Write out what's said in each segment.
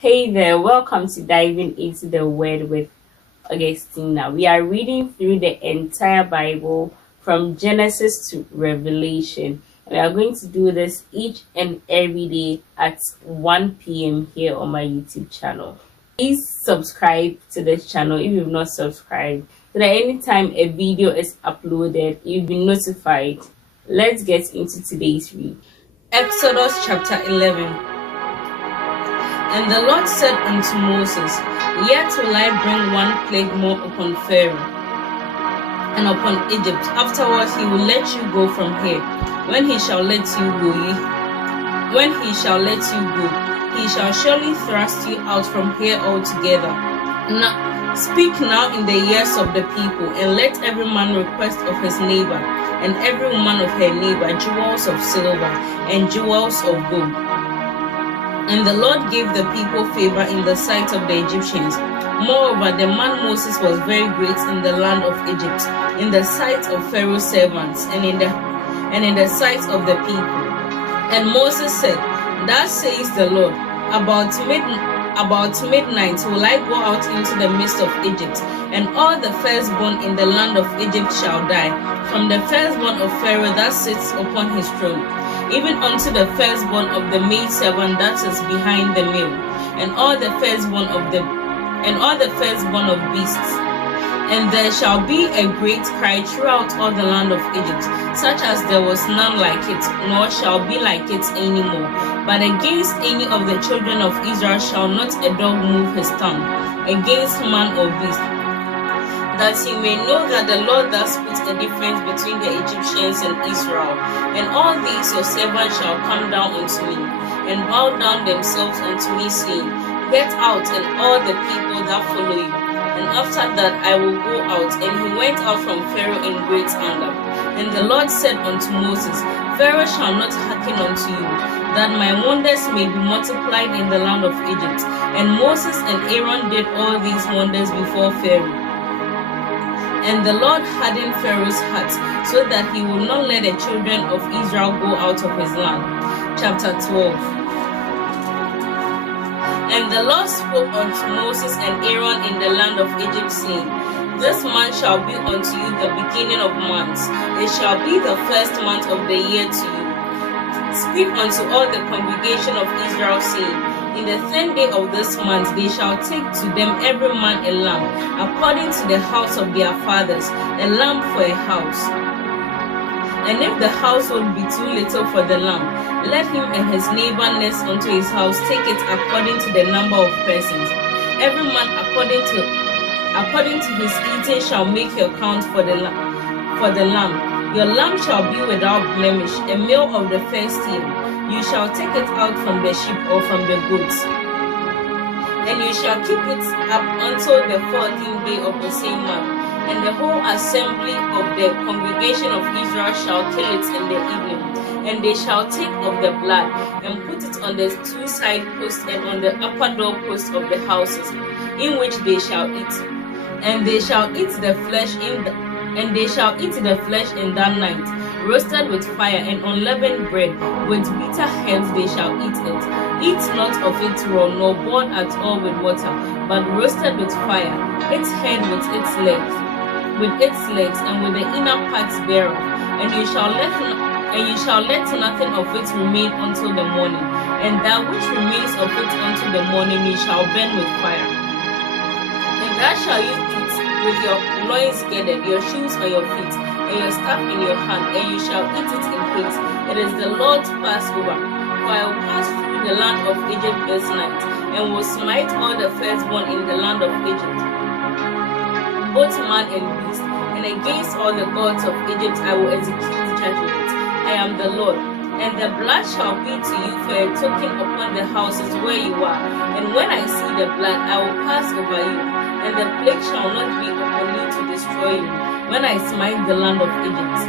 Hey there, welcome to Diving into the Word with Augustina. We are reading through the entire Bible from Genesis to Revelation. We are going to do this each and every day at 1 p.m. here on my YouTube channel. Please subscribe to this channel if you've not subscribed so that anytime a video is uploaded, you'll be notified. Let's get into today's read. Exodus chapter 11. And the Lord said unto Moses, Yet will I bring one plague more upon Pharaoh and upon Egypt. Afterwards he will let you go from here. When he shall let you go, he shall surely thrust you out from here altogether. Now speak now in the ears of the people, and let every man request of his neighbor, and every woman of her neighbor, jewels of silver and jewels of gold. And the Lord gave the people favor in the sight of the Egyptians. Moreover, the man Moses was very great in the land of Egypt, in the sight of Pharaoh's servants, and in the sight of the people. And Moses said, Thus says the Lord, about midnight will I go out into the midst of Egypt, and all the firstborn in the land of Egypt shall die, from the firstborn of Pharaoh that sits upon his throne, even unto the firstborn of the maidservant that is behind the mill, and all the firstborn of beasts. And there shall be a great cry throughout all the land of Egypt, such as there was none like it, nor shall be like it any more. But against any of the children of Israel shall not a dog move his tongue, against man or beast, that he may know that the Lord does put a difference between the Egyptians and Israel. And all these your servants shall come down unto me, and bow down themselves unto me, saying, Get out, and all the people that follow you. And after that I will go out. And he went out from Pharaoh in great anger. And the Lord said unto Moses, Pharaoh shall not hearken unto you, that my wonders may be multiplied in the land of Egypt. And Moses and Aaron did all these wonders before Pharaoh. And the Lord hardened Pharaoh's heart, so that he would not let the children of Israel go out of his land. Chapter 12. And the Lord spoke unto Moses and Aaron in the land of Egypt, saying, This month shall be unto you the beginning of months. It shall be the first month of the year to you. Speak unto all the congregation of Israel, saying, In the 10th day of this month they shall take to them every man a lamb, according to the house of their fathers, a lamb for a house. And if the household be too little for the lamb, let him and his neighbor next unto his house take it according to the number of persons. Every man according to his eating shall make your count for the lamb. Your lamb shall be without blemish, a male of the first year. You shall take it out from the sheep or from the goats. And you shall keep it up until the 14th day of the same month. And the whole assembly of the congregation of Israel shall kill it in the evening. And they shall take of the blood, and put it on the two side posts and on the upper door posts of the houses, in which they shall eat. And they shall eat the flesh in that night, roasted with fire and unleavened bread, with bitter herbs they shall eat it. Eat not of it raw, nor boiled at all with water, but roasted with fire, its head with its legs, and with the inner parts thereof. And you shall let nothing of it remain until the morning, and that which remains of it until the morning you shall burn with fire. And that shall you eat with your loins girded, your shoes on your feet, and your staff in your hand, and you shall eat it in haste. It is the Lord's Passover. For I will pass through the land of Egypt this night, and will smite all the firstborn in the land of Egypt, both man and beast. And against all the gods of Egypt I will execute judgment. I am the Lord. And the blood shall be to you for a token upon the houses where you are. And when I see the blood, I will pass over you, and the plague shall not be upon you to destroy you, when I smite the land of Egypt.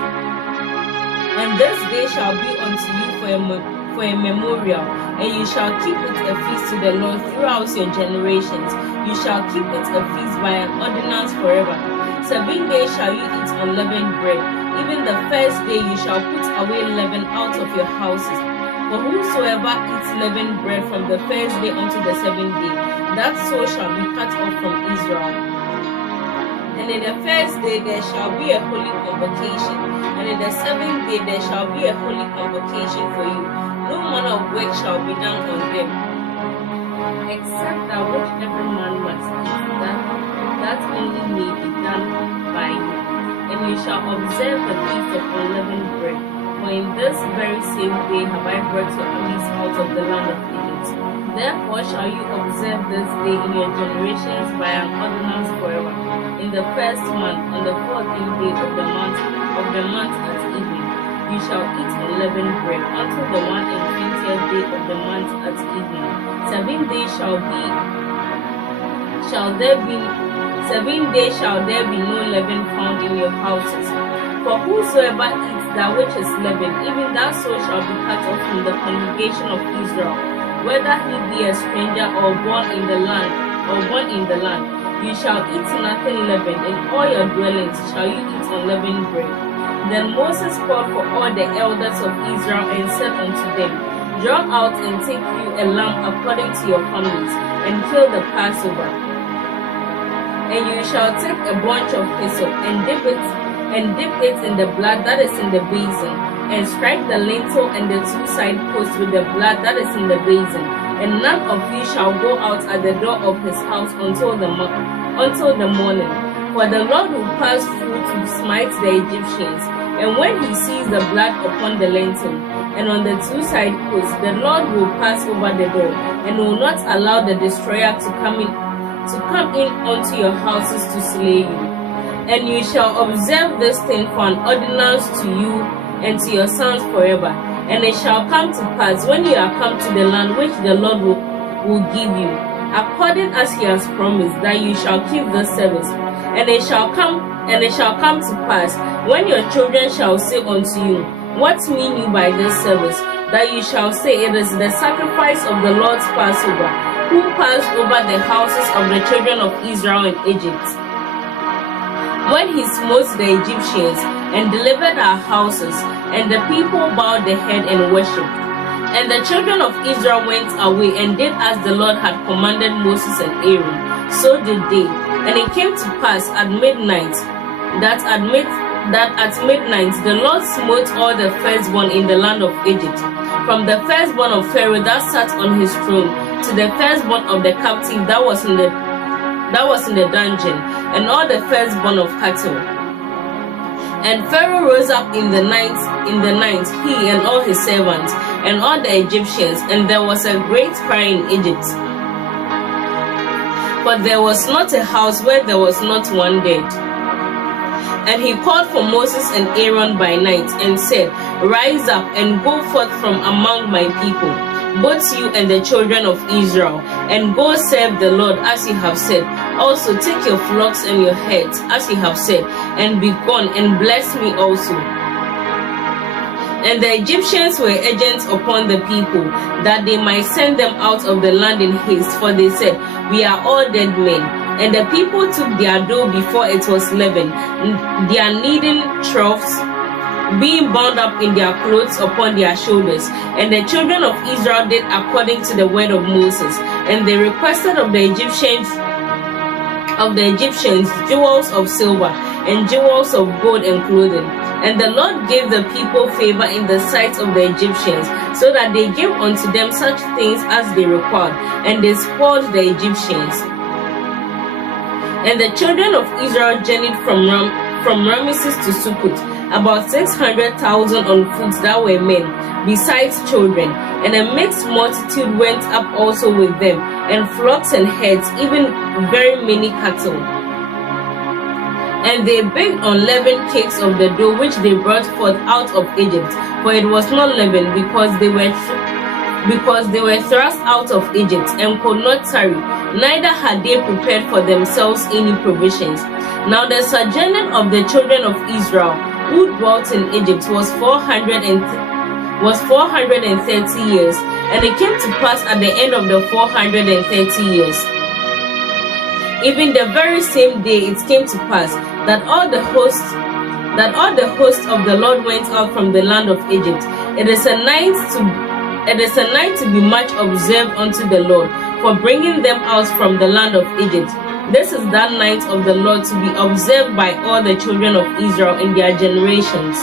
And this day shall be unto you for a memorial, and you shall keep it a feast to the Lord throughout your generations. You shall keep it a feast by an ordinance forever. 7 days shall you eat unleavened bread. Even the first day you shall put away leaven out of your houses. For whosoever eats leavened bread from the first day unto the seventh day, that soul shall be cut off from Israel. And in the first day there shall be a holy convocation, and in the seventh day there shall be a holy convocation for you. No manner of work shall be done on them, except that which every man must eat, that only may be done by you. And you shall observe the feast of unleavened bread. For in this very same day have I brought your enemies out of the land of Egypt. Therefore shall you observe this day in your generations by an ordinance forever. In the first month, on the 14th day of the month at evening, you shall eat unleavened bread until the 21st day of the month at evening. 7 days shall there be no leaven found in your houses. For whosoever eats that which is leavened, even that soul shall be cut off from the congregation of Israel, whether he be a stranger or born in the land. You shall eat nothing leavened, in all your dwellings shall you eat unleavened bread. Then Moses called for all the elders of Israel and said unto them, Draw out and take you a lamb according to your families, and kill the Passover. And you shall take a bunch of hyssop and dip it in the blood that is in the basin, and strike the lintel and the two side posts with the blood that is in the basin. And none of you shall go out at the door of his house until the morning. For the Lord will pass through to smite the Egyptians. And when he sees the blood upon the lintel and on the two side posts, the Lord will pass over the door, and will not allow the destroyer to come in unto your houses to slay you. And you shall observe this thing for an ordinance to you and to your sons forever. And it shall come to pass, when you are come to the land which the Lord will give you, according as he has promised, that you shall keep the service. And it shall come to pass, when your children shall say unto you, What mean you by this service? That you shall say, It is the sacrifice of the Lord's Passover, who passed over the houses of the children of Israel in Egypt, when he smote the Egyptians and delivered our houses. And the people bowed their head and worshipped. And the children of Israel went away and did as the Lord had commanded Moses and Aaron. So did they. And it came to pass at midnight that at midnight the Lord smote all the firstborn in the land of Egypt, from the firstborn of Pharaoh that sat on his throne to the firstborn of the captive that was in the dungeon, and all the firstborn of cattle. And Pharaoh rose up in the night, he and all his servants, and all the Egyptians, and there was a great cry in Egypt. But there was not a house where there was not one dead. And he called for Moses and Aaron by night, and said, Rise up and go forth from among my people, both you and the children of Israel, and go serve the Lord as you have said. Also take your flocks and your herds as you have said, and be gone, and bless me also. And the Egyptians were agents upon the people, that they might send them out of the land in haste, for they said, We are all dead men. And the people took their dough before it was leavened, their kneading troughs being bound up in their clothes upon their shoulders. And the children of Israel did according to the word of Moses. And they requested of the Egyptians jewels of silver and jewels of gold and clothing. And the Lord gave the people favor in the sight of the Egyptians, so that they gave unto them such things as they required, and they spoiled the Egyptians. And the children of Israel journeyed from Ramesses to Sukkot, about 600,000 on foot that were men, besides children. And a mixed multitude went up also with them, and flocks and herds, even very many cattle. And they baked unleavened cakes of the dough which they brought forth out of Egypt, for it was not leavened, because they were thrust out of Egypt, and could not tarry, neither had they prepared for themselves any provisions. Now the sojourning of the children of Israel, who dwelt in Egypt, was 430 years. And it came to pass at the end of the 430 years, even the very same day it came to pass, that all the hosts of the Lord went out from the land of Egypt. It is a night It is a night to be much observed unto the Lord, for bringing them out from the land of Egypt. This is that night of the Lord to be observed by all the children of Israel in their generations.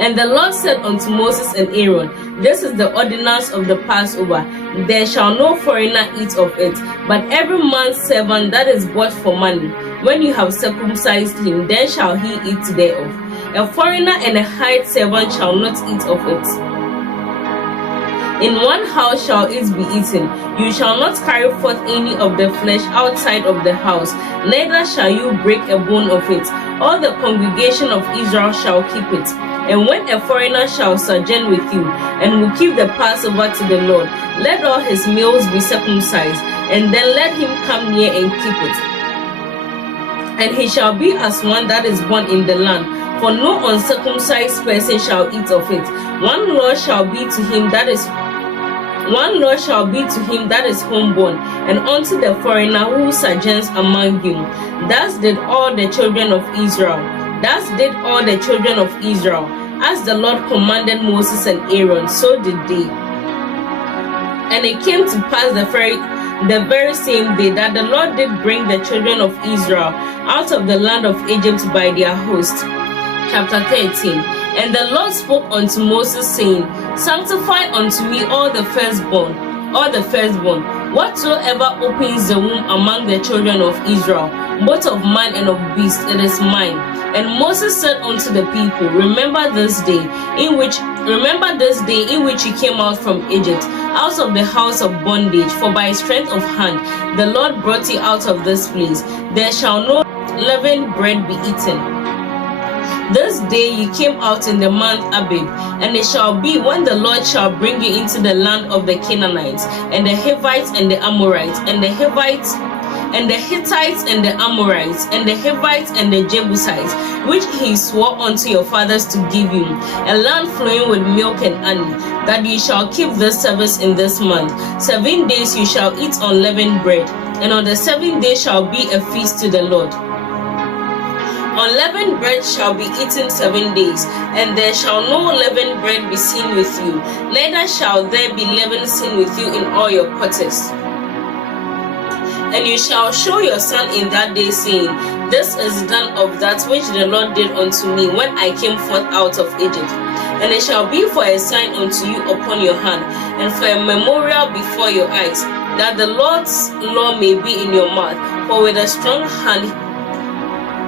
And the Lord said unto Moses and Aaron, This is the ordinance of the Passover. There shall no foreigner eat of it, but every man's servant that is bought for money, when you have circumcised him, then shall he eat thereof. A foreigner and a hired servant shall not eat of it. In one house shall it be eaten. You shall not carry forth any of the flesh outside of the house, neither shall you break a bone of it. All the congregation of Israel shall keep it. And when a foreigner shall sojourn with you, and will keep the Passover to the Lord, let all his males be circumcised, and then let him come near and keep it. And he shall be as one that is born in the land, for no uncircumcised person shall eat of it. One law shall be to him that is homeborn, and unto the foreigner who sojourns among you. Thus did all the children of Israel. As the Lord commanded Moses and Aaron, so did they. And it came to pass the very same day that the Lord did bring the children of Israel out of the land of Egypt by their host. Chapter 13. And the Lord spoke unto Moses, saying, Sanctify unto me all the firstborn, whatsoever opens the womb among the children of Israel, both of man and of beast, it is mine. And Moses said unto the people, Remember this day in which you came out from Egypt, out of the house of bondage, for by strength of hand the Lord brought you out of this place. There shall no leavened bread be eaten. This day you came out in the month Abib, and it shall be when the Lord shall bring you into the land of the Canaanites, and the Hivites, and the Amorites, and the Hittites, and the Amorites, and the Hivites, and the Jebusites, which he swore unto your fathers to give you, a land flowing with milk and honey, that you shall keep this service in this month. 7 days you shall eat unleavened bread, and on the 7th day shall be a feast to the Lord. Unleavened bread shall be eaten 7 days, and there shall no leavened bread be seen with you, neither shall there be leaven seen with you in all your potters. And you shall show your son in that day, saying, This is done of that which the Lord did unto me when I came forth out of Egypt. And it shall be for a sign unto you upon your hand, and for a memorial before your eyes, that the Lord's law may be in your mouth. For with a strong hand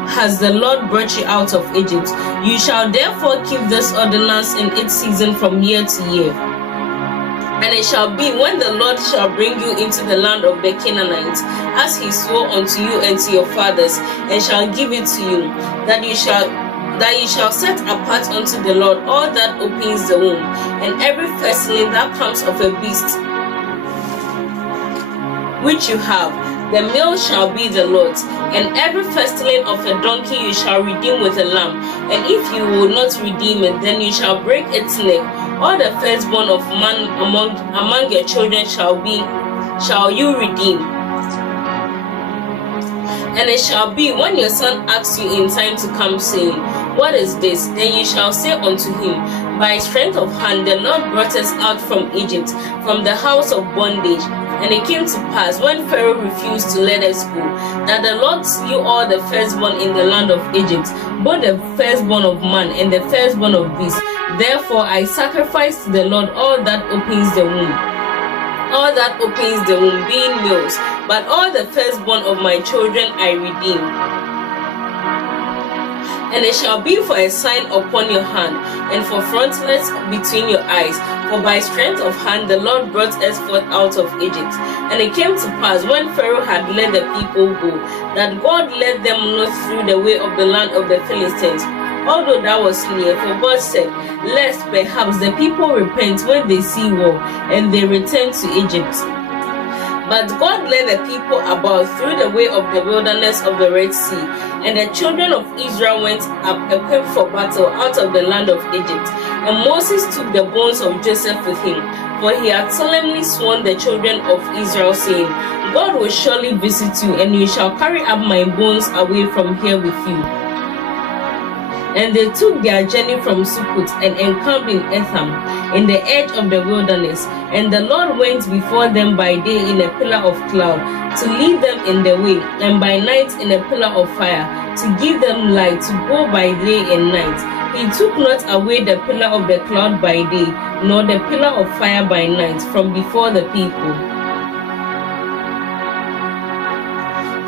has the Lord brought you out of Egypt. You shall therefore keep this ordinance in its season from year to year. And it shall be when the Lord shall bring you into the land of the Canaanites, as he swore unto you and to your fathers, and shall give it to you, that you shall set apart unto the Lord all that opens the womb, and every firstling that comes of a beast which you have, the male shall be the Lord's. And every firstling of a donkey you shall redeem with a lamb. And if you will not redeem it, then you shall break its neck. All the firstborn of man among your children shall you redeem. And it shall be when your son asks you in time to come, saying, What is this? Then you shall say unto him, By strength of hand the Lord brought us out from Egypt, from the house of bondage. And it came to pass, when Pharaoh refused to let us go, that the Lord slew all the firstborn in the land of Egypt, both the firstborn of man and the firstborn of beast. Therefore I sacrifice to the Lord all that opens the womb, being males, but all the firstborn of my children I redeem. And it shall be for a sign upon your hand, and for frontlets between your eyes. For by strength of hand the Lord brought us forth out of Egypt. And it came to pass, when Pharaoh had let the people go, that God led them not through the way of the land of the Philistines, although that was near. For God said, Lest perhaps the people repent when they see war, and they return to Egypt. But God led the people about through the way of the wilderness of the Red Sea, and the children of Israel went up equipped for battle out of the land of Egypt. And Moses took the bones of Joseph with him, for he had solemnly sworn the children of Israel, saying, God will surely visit you, and you shall carry up my bones away from here with you. And they took their journey from Sukkot and encamped in Etham, in the edge of the wilderness. And the Lord went before them by day in a pillar of cloud, to lead them in the way, and by night in a pillar of fire, to give them light, to go by day and night. He took not away the pillar of the cloud by day, nor the pillar of fire by night, from before the people.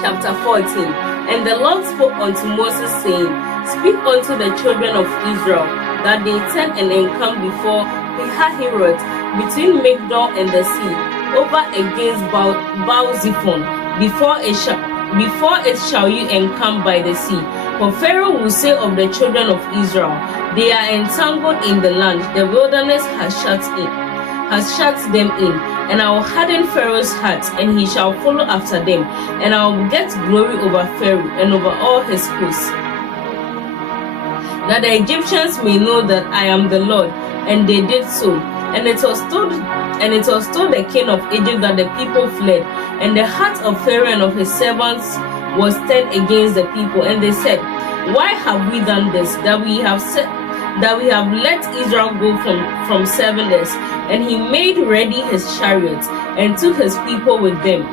Chapter 14. And the Lord spoke unto Moses, saying, Speak unto the children of Israel, that they turn and encamp before Pihahirot, between Migdol and the sea, over against Baal-zephon. Before it shall you encamp by the sea. For Pharaoh will say of the children of Israel, They are entangled in the land, the wilderness has shut them in. And I will harden Pharaoh's heart, and he shall follow after them, and I will get glory over Pharaoh and over all his hosts, that the Egyptians may know that I am the Lord. And they did so. And it was told the king of Egypt that the people fled, and the heart of Pharaoh and of his servants was turned against the people. And they said, Why have we done this, that we have let Israel go from serving us? And he made ready his chariots, and took his people with him.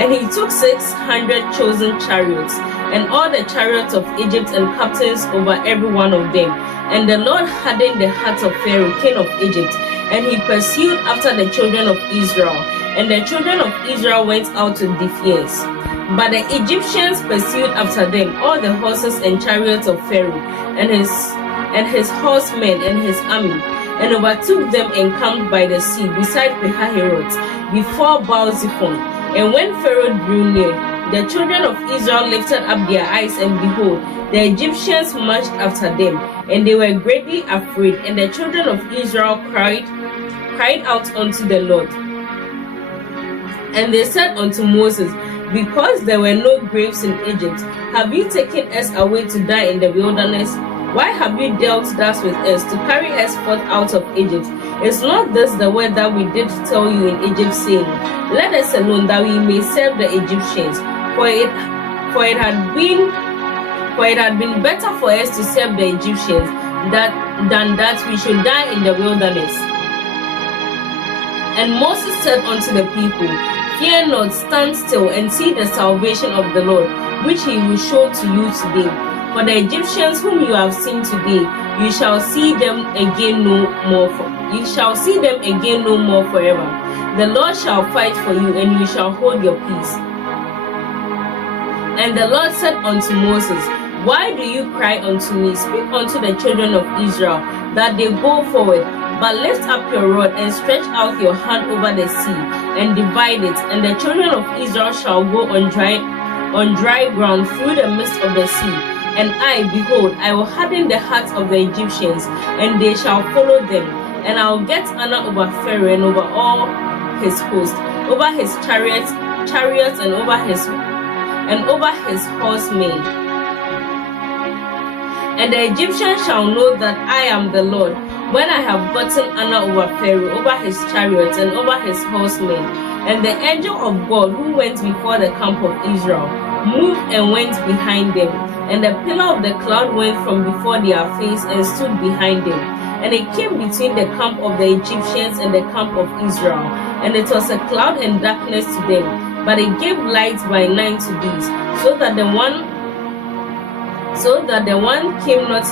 And he took 600 chosen chariots, and all the chariots of Egypt, and captains over every one of them. And the Lord hardened the heart of Pharaoh, king of Egypt, and he pursued after the children of Israel. And the children of Israel went out to defiance. But the Egyptians pursued after them all the horses and chariots of Pharaoh, and his horsemen and his army, and overtook them encamped by the sea beside Pihahirot, before Baal-zephon. And when Pharaoh drew near, the children of Israel lifted up their eyes, and behold, the Egyptians marched after them, and they were greatly afraid. And the children of Israel cried out unto the Lord. And they said unto Moses, Because there were no graves in Egypt, have you taken us away to die in the wilderness? Why have you dealt thus with us, to carry us forth out of Egypt? Is not this the word that we did tell you in Egypt, saying, Let us alone, that we may serve the Egyptians? For it had been better for us to serve the Egyptians than that we should die in the wilderness. And Moses said unto the people, Fear not, stand still, and see the salvation of the Lord, which he will show to you today. For the Egyptians whom you have seen today, you shall see them again no more. You shall see them again no more forever. The Lord shall fight for you, and you shall hold your peace. And the Lord said unto Moses, Why do you cry unto me? Speak unto the children of Israel, that they go forward. But lift up your rod, and stretch out your hand over the sea, and divide it. And the children of Israel shall go on dry ground through the midst of the sea. And I, behold, I will harden the hearts of the Egyptians, and they shall follow them. And I will get honor over Pharaoh and over all his host, over his chariots, and over his horsemen. And the Egyptians shall know that I am the Lord, when I have gotten honor over Pharaoh, over his chariots, and over his horsemen. And the angel of God, who went before the camp of Israel, moved and went behind them. And the pillar of the cloud went from before their face and stood behind them. And it came between the camp of the Egyptians and the camp of Israel. And it was a cloud and darkness to them, but it gave light by night to these, so that the one came not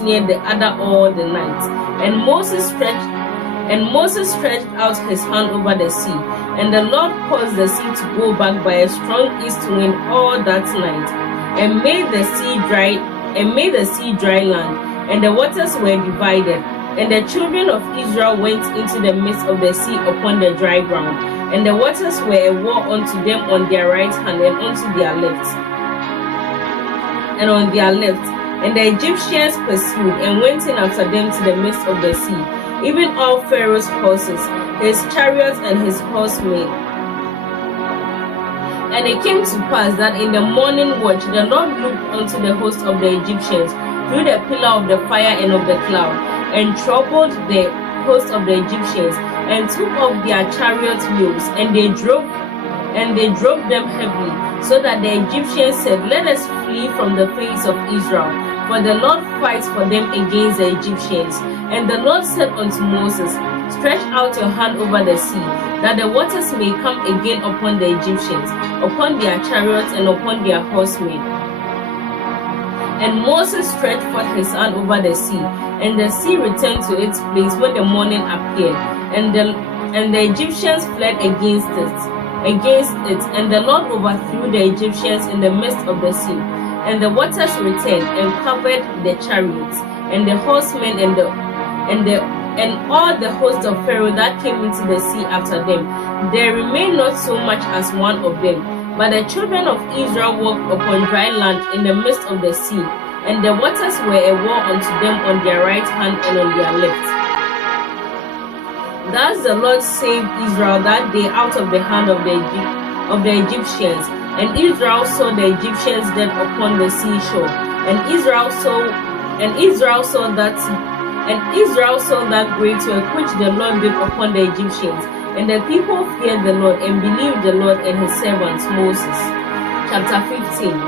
near the other all the night. And Moses stretched out his hand over the sea, and the Lord caused the sea to go back by a strong east wind all that night, and made the sea dry land, and the waters were divided. And the children of Israel went into the midst of the sea upon the dry ground, and the waters were a wall unto them on their right hand and unto their left, and on their left. And the Egyptians pursued and went in after them to the midst of the sea, even all Pharaoh's horses, his chariots, and his horsemen. And it came to pass that in the morning watch the Lord looked unto the host of the Egyptians through the pillar of the fire and of the cloud, and troubled the host of the Egyptians, and took off their chariot wheels, and they drove them heavily. So that the Egyptians said, "Let us flee from the face of Israel, for the Lord fights for them against the Egyptians." And the Lord said unto Moses, "Stretch out your hand over the sea, that the waters may come again upon the Egyptians, upon their chariots and upon their horsemen." And Moses stretched forth his hand over the sea, and the sea returned to its place when the morning appeared, and the Egyptians fled against it, and the Lord overthrew the Egyptians in the midst of the sea. And the waters returned and covered the chariots and the horsemen and all the host of Pharaoh that came into the sea after them. There remained not so much as one of them. But the children of Israel walked upon dry land in the midst of the sea, and the waters were a wall unto them on their right hand and on their left. Thus the Lord saved Israel that day out of the hand of the Egyptians. And Israel saw the Egyptians dead upon the seashore. And Israel saw that great work which the Lord did upon the Egyptians. And the people feared the Lord and believed the Lord and his servant Moses. Chapter 15.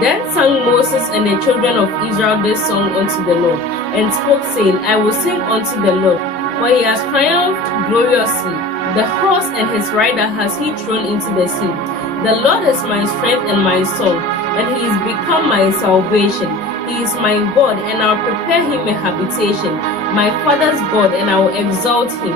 Then sang Moses and the children of Israel this song unto the Lord, and spoke, saying, "I will sing unto the Lord, for he has triumphed gloriously. The horse and his rider has he thrown into the sea. The Lord is my strength and my song, and he is become my salvation. He is my God, and I will prepare him a habitation, my father's God, and I will exalt him.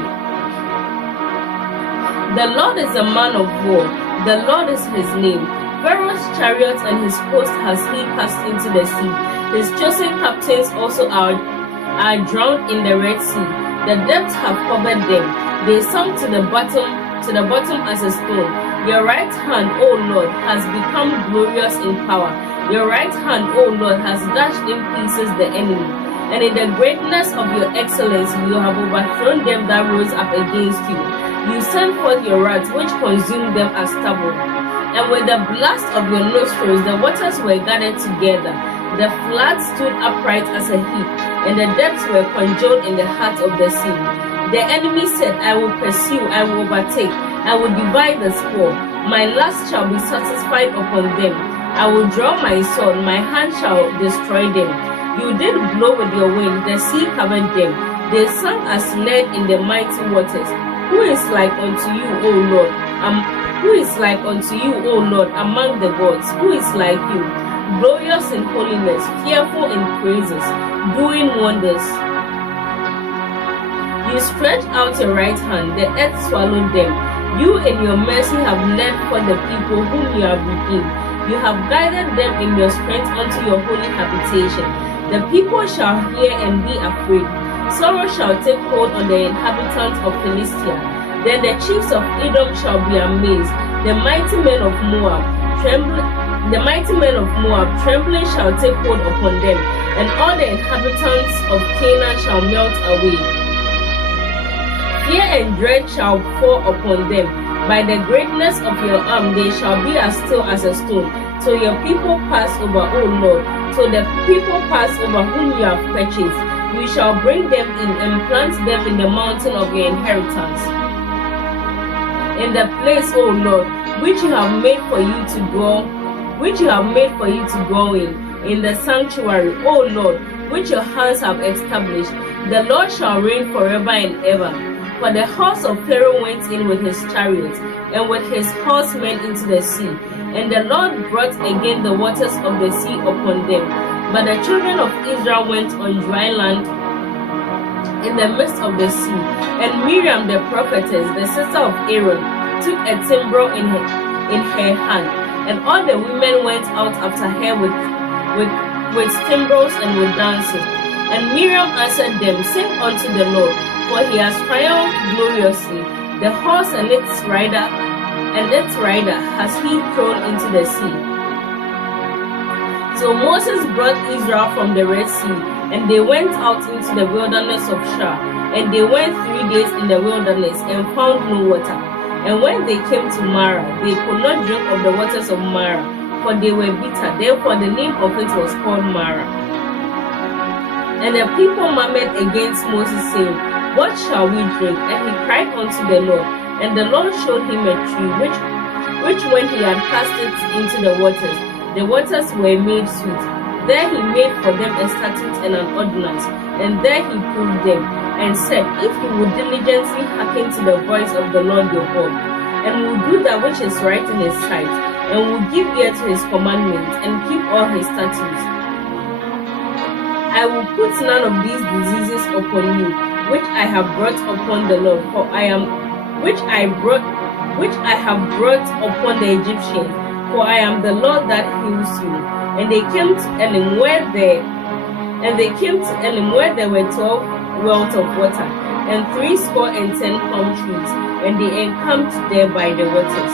The Lord is a man of war, the Lord is his name. Pharaoh's chariots and his host has he cast into the sea. His chosen captains also are drowned in the Red Sea. The depths have covered them. They sunk to the bottom as a stone. Your right hand, O Lord, has become glorious in power. Your right hand, O Lord, has dashed in pieces the enemy. And in the greatness of your excellency, you have overthrown them that rose up against you. You sent forth your wrath, which consumed them as stubble. And with the blast of your nostrils, the waters were gathered together. The floods stood upright as a heap, and the depths were congealed in the heart of the sea. The enemy said, I will pursue, I will overtake, I will divide the spoil. My lust shall be satisfied upon them. I will draw my sword, my hand shall destroy them. You did blow with your wind, the sea covered them. They sank as lead in the mighty waters. Who is like unto you, O Lord? Who is like unto you, O Lord, among the gods? Who is like you? Glorious in holiness, fearful in praises, doing wonders. You stretched out your right hand, the earth swallowed them. You in your mercy have led for the people whom you have redeemed. You have guided them in your strength unto your holy habitation. The people shall hear and be afraid. Sorrow shall take hold on the inhabitants of Philistia. Then the chiefs of Edom shall be amazed. The mighty men of Moab trembling shall take hold upon them, and all the inhabitants of Canaan shall melt away. Fear and dread shall fall upon them. By the greatness of your arm they shall be as still as a stone, till your people pass over, O Lord, till the people pass over whom you have purchased. You shall bring them in and plant them in the mountain of your inheritance, in the place, O Lord, which you have made for you to dwell in the sanctuary, O Lord, which your hands have established. The Lord shall reign forever and ever. For the horse of Pharaoh went in with his chariots and with his horsemen into the sea, and the Lord brought again the waters of the sea upon them. But the children of Israel went on dry land in the midst of the sea. And Miriam the prophetess, the sister of Aaron, took a timbrel in her hand, and all the women went out after her with timbrels and with dances. And Miriam answered them, Sing unto the Lord, for he has triumphed gloriously. The horse and its rider has he thrown into the sea. So Moses brought Israel from the Red Sea, and they went out into the wilderness of Shur. And they went 3 days in the wilderness and found no water. And when they came to Marah, they could not drink of the waters of Marah, for they were bitter. Therefore the name of it was called Marah. And the people murmured against Moses, saying, What shall we drink? And he cried unto the Lord. And the Lord showed him a tree, which when he had cast it into the waters were made sweet. There he made for them a statute and an ordinance, and there he proved them, and said, If you would diligently hearken to the voice of the Lord your God, and will do that which is right in his sight, and will give ear to his commandments, and keep all his statutes, I will put none of these diseases upon you, which I have brought upon the Lord, which I have brought upon the Egyptians, for I am the Lord that heals you. And they came to Elim where there were 12 wells of water, and 70 palm trees, and they encamped there by the waters.